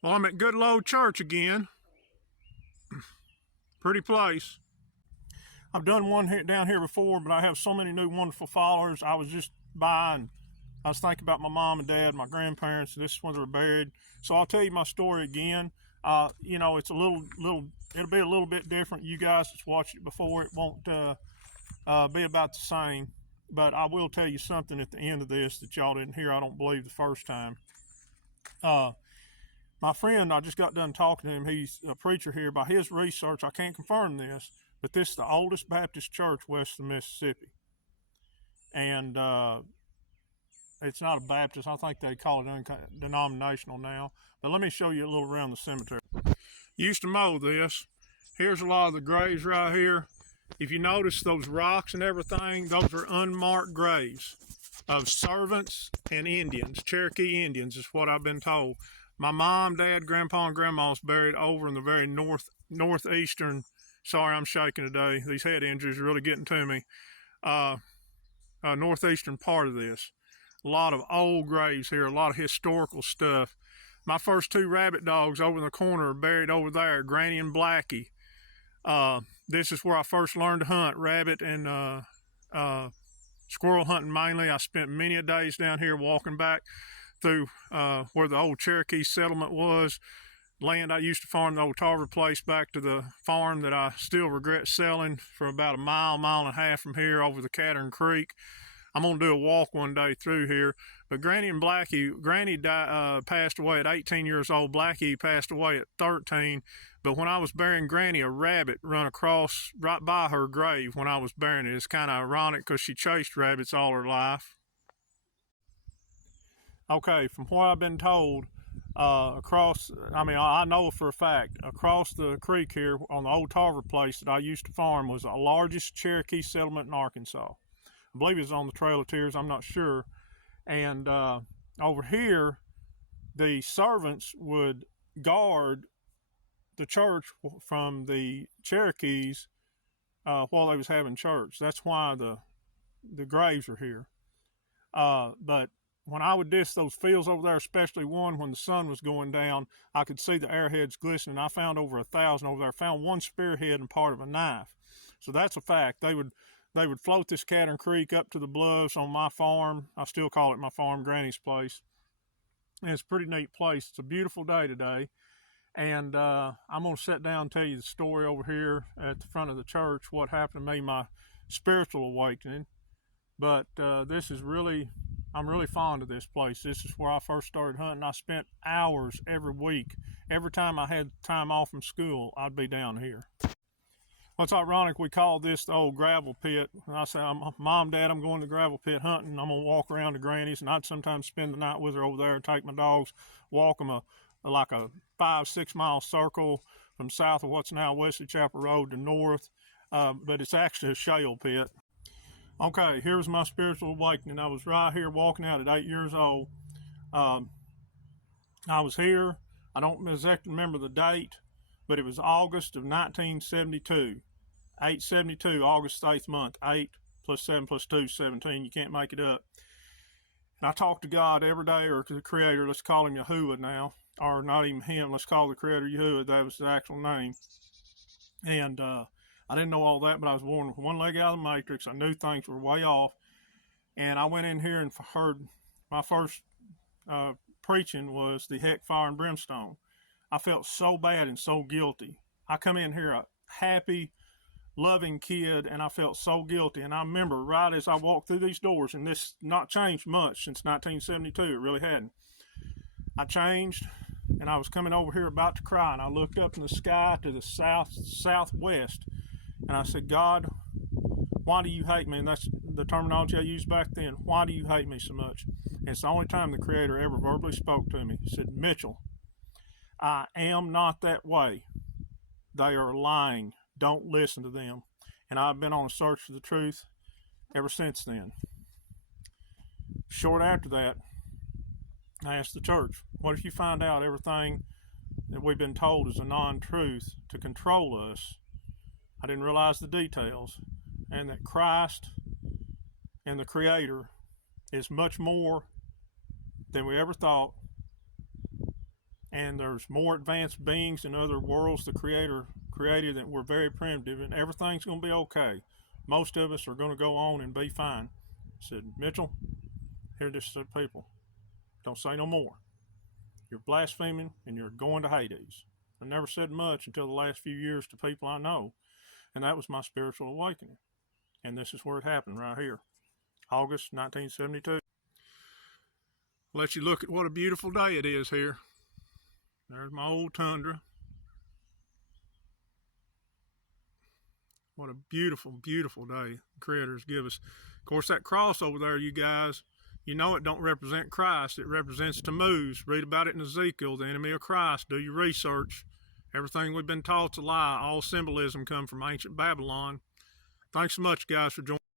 Well, I'm at Goodlettsville Church again. Pretty place. I've done one here, down here before, but I have so many new wonderful followers. I was just by and I was thinking about my mom and dad, my grandparents. This is where they were buried. So I'll tell you my story again. It's a little. It'll be a little bit different. You guys that's watched it before, it won't be about the same. But I will tell you something at the end of this that y'all didn't hear, I don't believe, the first time. My friend, I just got done talking to him. He's a preacher here. By his research, I can't confirm this, but this is the oldest Baptist church west of Mississippi. And it's not a Baptist. I think they call it denominational now. But let me show you a little around the cemetery. Used to mow this. Here's a lot of the graves right here. If you notice those rocks and everything, those are unmarked graves of servants and Indians. Cherokee Indians is what I've been told. My mom, dad, grandpa, and grandma's buried over in the very northeastern. Sorry, I'm shaking today. These head injuries are really getting to me. Northeastern part of this. A lot of old graves here, a lot of historical stuff. My first two rabbit dogs over in the corner are buried over there, Granny and Blackie. This is where I first learned to hunt rabbit and squirrel hunting mainly. I spent many a days down here walking back through where the old Cherokee Settlement was. Land I used to farm, the old Tarver place, back to the farm that I still regret selling for about a mile and a half from here over the Cattern Creek. I'm going to do a walk one day through here. But Granny and Blackie, Granny passed away at 18 years old. Blackie passed away at 13. But when I was burying Granny, a rabbit run across right by her grave when I was burying it. It's kind of ironic because she chased rabbits all her life. Okay, from what I've been told, I know for a fact, across the creek here on the old Tarver place that I used to farm was the largest Cherokee settlement in Arkansas. I believe it's on the Trail of Tears, I'm not sure. And over here, the servants would guard the church from the Cherokees while they was having church. That's why the graves are here. But when I would disc those fields over there, especially one when the sun was going down, I could see the arrowheads glistening. I found over 1,000 over there. I found one spearhead and part of a knife. So that's a fact. They would float this Cattern Creek up to the bluffs on my farm. I still call it my farm, Granny's place. And it's a pretty neat place. It's a beautiful day today. And I'm going to sit down and tell you the story over here at the front of the church, what happened to me, my spiritual awakening. But this is really, I'm really fond of this place. This is where I first started hunting. I spent hours every week. Every time I had time off from school, I'd be down here. What's ironic, we call this the old gravel pit. And I said, Mom, Dad, I'm going to the gravel pit hunting. I'm going to walk around to Granny's, and I'd sometimes spend the night with her over there and take my dogs, walk them like a 5-6 mile circle from south of what's now Wesley Chapel Road to north. But it's actually a shale pit. Okay, here's my spiritual awakening. I was right here walking out at 8 years old. I was here. I don't exactly remember the date, but it was August of 1972. 8/72, August 8th month. 8 plus 7 plus 2 is 17. You can't make it up. And I talk to God every day, or to the Creator. Let's call him Yahuwah now. Or not even him. Let's call the Creator Yahuwah. That was the actual name. And I didn't know all that, but I was born with one leg out of the matrix. I knew things were way off. And I went in here and heard my first preaching was the heck, fire, and brimstone. I felt so bad and so guilty. I come in here a happy, loving kid, and I felt so guilty. And I remember right as I walked through these doors, and this not changed much since 1972, it really hadn't. I changed, and I was coming over here about to cry, and I looked up in the sky to the southwest, and I said, God, why do you hate me? And that's the terminology I used back then. Why do you hate me so much? And it's the only time the Creator ever verbally spoke to me. He said, Mitchell, I am not that way. They are lying. Don't listen to them. And I've been on a search for the truth ever since then. Short after that, I asked the church, what if you find out everything that we've been told is a non-truth to control us? I didn't realize the details, and that Christ and the Creator is much more than we ever thought. and there's more advanced beings in other worlds the Creator created that we're very primitive, and everything's going to be okay. Most of us are going to go on and be fine. I said, Mitchell, hear this to the people. Don't say no more. You're blaspheming and you're going to Hades. I never said much until the last few years to people I know, and that was my spiritual awakening. And this is where it happened, right here, August 1972. Let you look at what a beautiful day it is here. There's my old Tundra. What a beautiful, beautiful day the Creators give us. Of course, that cross over there, you guys, you know it don't represent Christ. It represents Tammuz. Read about it in Ezekiel, the enemy of Christ. Do your research. Everything we've been taught's a lie. All symbolism come from ancient Babylon. Thanks so much, guys, for joining.